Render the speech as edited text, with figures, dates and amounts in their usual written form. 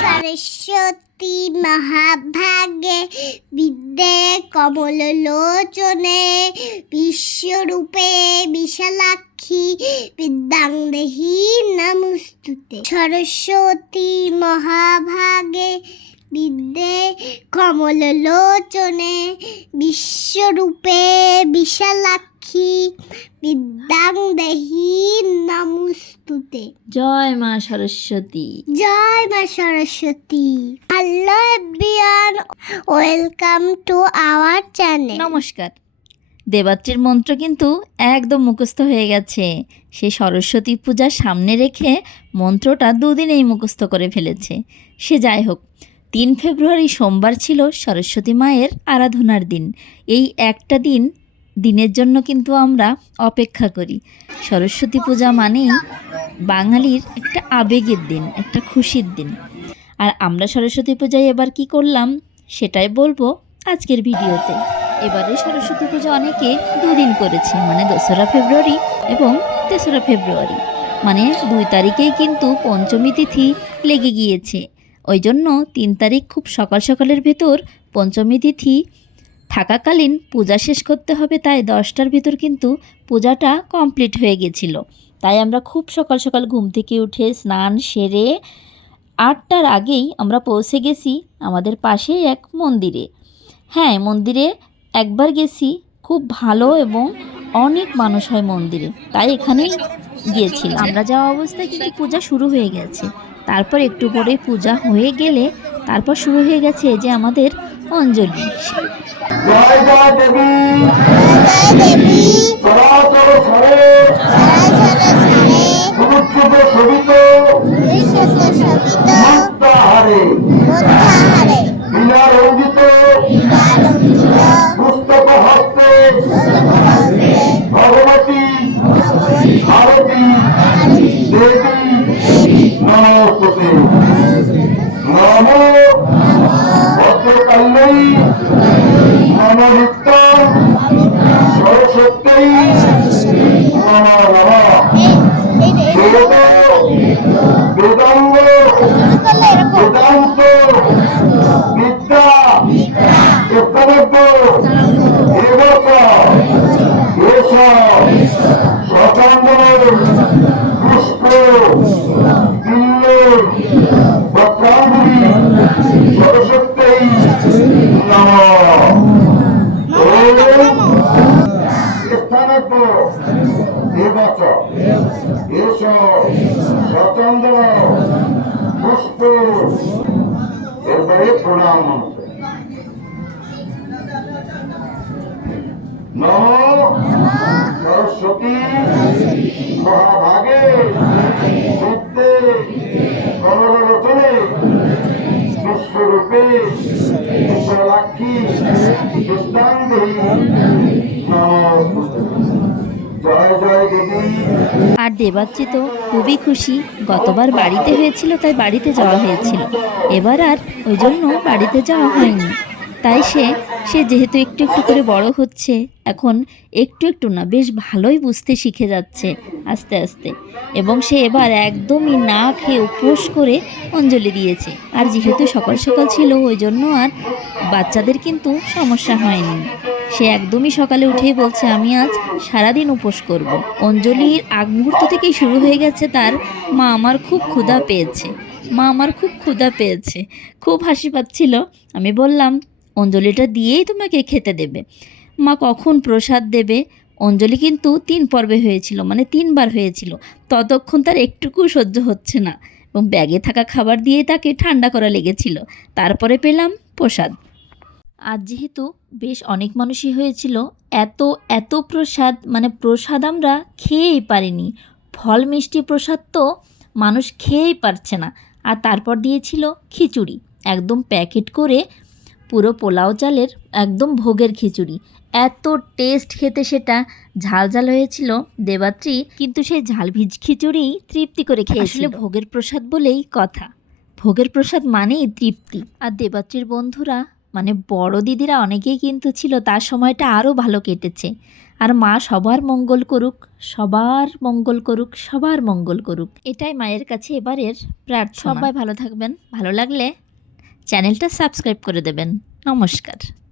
সরস্বতী মহাভাগে বিদ্যে কমল লোচনে বিশ্বরূপে বিশালাক্ষী বিদ্যাং দেহি নমস্তুতে। সরস্বতী মহাভাগে বিদ্যে কমল লোচনে বিশ্বরূপে বিশালাক্ষী বিদ্যাং দেহি নমস্তুতে। জয় মা সরস্বতী। জয় মা Saraswati. Hello everyone, welcome to our channel. নমস্কার। দেবাত্রীর মন্ত্র কিন্তু একদম মুখস্থ হয়ে গেছে। সে সরস্বতী পূজার সামনে রেখে মন্ত্রটা দুদিনেই মুখস্থ করে ফেলেছে। সে যাই হোক, 3 ফেব্রুয়ারি সোমবার ছিল সরস্বতী মায়ের আরাধনার দিন। এই একটা দিনের জন্য কিন্তু আমরা অপেক্ষা করি। সরস্বতী পূজা মানেই বাঙালির একটা আবেগের দিন, একটা খুশির দিন। আর আমরা সরস্বতী পূজায় এবার কি করলাম সেটাই বলবো আজকের ভিডিওতে। এবারে সরস্বতী পূজা অনেকে 2 দিন করেছে, মানে 2রা ফেব্রুয়ারি এবং 3রা ফেব্রুয়ারি, মানে 2 তারিখেই কিন্তু পঞ্চমী তিথি লেগে গিয়েছে। ওই জন্য 3 তারিখ খুব সকাল সকালের ভেতর পঞ্চমী তিথি থাকাকালীন পূজা শেষ করতে হবে, তাই 10টার ভিতর কিন্তু পূজাটা কমপ্লিট হয়ে গেছিলো। তাই আমরা খুব সকাল সকাল ঘুম থেকে উঠে স্নান সেরে 8টার আগেই আমরা পৌঁছে গেছি আমাদের পাশেই এক মন্দিরে। হ্যাঁ, মন্দিরে একবার গেছি, খুব ভালো এবং অনেক মানুষ হয় মন্দিরে, তাই এখানেই গিয়েছিলাম। আমরা যাওয়া অবস্থায় কিন্তু পূজা শুরু হয়ে গেছে। তারপর একটু পরে পূজা হয়ে গেলে তারপর শুরু হয়ে গেছে যে আমাদের অঞ্জলি। জয় জয় দেবী, জয় দেবী, চরাচর ধরে সমুদ্র শোভিত মুক্তাহারে বিনা রঞ্জিত পুস্তক হস্তে ভগবতী ভারতী দেবী নমস্তুতে। নমো ভদ্রকাল্যৈ নমো নিত্যং সরস্বত্যৈ নমো নমঃ। বেদাঙ্গ বেদান্ত বিদ্যা স্থানজ্ঞ এবচ এষ সচন্দন পুষ্প বিল্ল পত্রাঙ্গুলি সরস্বত্যৈ নমঃ। স্থানজ্ঞ এবচ এষ সচন্দন পুষ্প। এরপরে প্রণাম মন্ত্র। নমো সরস্বতী মহাভাগে বিদ্যে কমললোচনে বিশ্বরূপে বিশালাক্ষী বিদ্যাং দেহি নমস্তুতে। জয় জয় দেবী। আর দেবাত্রী তো খুবই খুশি। গতবার বাড়িতে হয়েছিল তাই বাড়িতে যাওয়া হয়েছিল, এবার আর ওই জন্য বাড়িতে যাওয়া হয়নি। তাই সে যেহেতু একটু একটু করে বড় হচ্ছে, এখন একটু একটু না বেশ ভালোই বুঝতে শিখে যাচ্ছে আস্তে আস্তে। এবং সে এবার একদমই না খেয়ে উপোস করে অঞ্জলি দিয়েছে। আর যেহেতু সকাল সকাল ছিল ওই জন্য আর বাচ্চাদের কিন্তু সমস্যা হয়নি। সে একদমই সকালে উঠেই বলছে আমি আজ সারাদিন উপোস করব। অঞ্জলির আগ মুহূর্ত থেকেই শুরু হয়ে গেছে তার মা আমার খুব ক্ষুধা পেয়েছে, মা আমার খুব ক্ষুধা পেয়েছে। খুব হাসি পাচ্ছিল। আমি বললাম অঞ্জলিটা দিয়েই তোমাকে খেতে দেবে। মা কখন প্রসাদ দেবে? অঞ্জলি কিন্তু 3 পর্বে হয়েছিল, মানে 3 বার হয়েছিল। ততক্ষণ তার একটুকু সহ্য হচ্ছে না এবং ব্যাগে থাকা খাবার দিয়ে তাকে ঠান্ডা করা লেগেছিল। তারপরে পেলাম প্রসাদ। আজ যেহেতু বেশ অনেক মানুষই হয়েছিল, এত প্রসাদ, মানে প্রসাদ আমরা খেয়েই পারিনি। ফল মিষ্টি প্রসাদ তো মানুষ খেয়েই পারছে না। আর তারপর দিয়েছিল খিচুড়ি, একদম প্যাকেট করে, পুরো পোলাও চালের একদম ভোগের খিচুড়ি। এত টেস্ট খেতে, সেটা ঝাল ঝাল হয়েছিল। দেবাত্রী কিন্তু সেই ঝাল ভিজ খিচুড়ি তৃপ্তি করে খেয়েছিল। আসলে ভোগের প্রসাদ বলেই কথা, ভোগের প্রসাদ মানেই তৃপ্তি। আর দেবাত্রীর বন্ধুরা, মানে বড় দিদিরা অনেকেই কিন্তু ছিল, তার সময়টা আরও ভালো কেটেছে। আর মা সবার মঙ্গল করুক, সবার মঙ্গল করুক, সবার মঙ্গল করুক, এটাই মায়ের কাছে এবারের প্রার্থনা। সবাই ভালো থাকবেন। ভালো লাগলে চ্যানেলটা সাবস্ক্রাইব করে দেবেন। নমস্কার।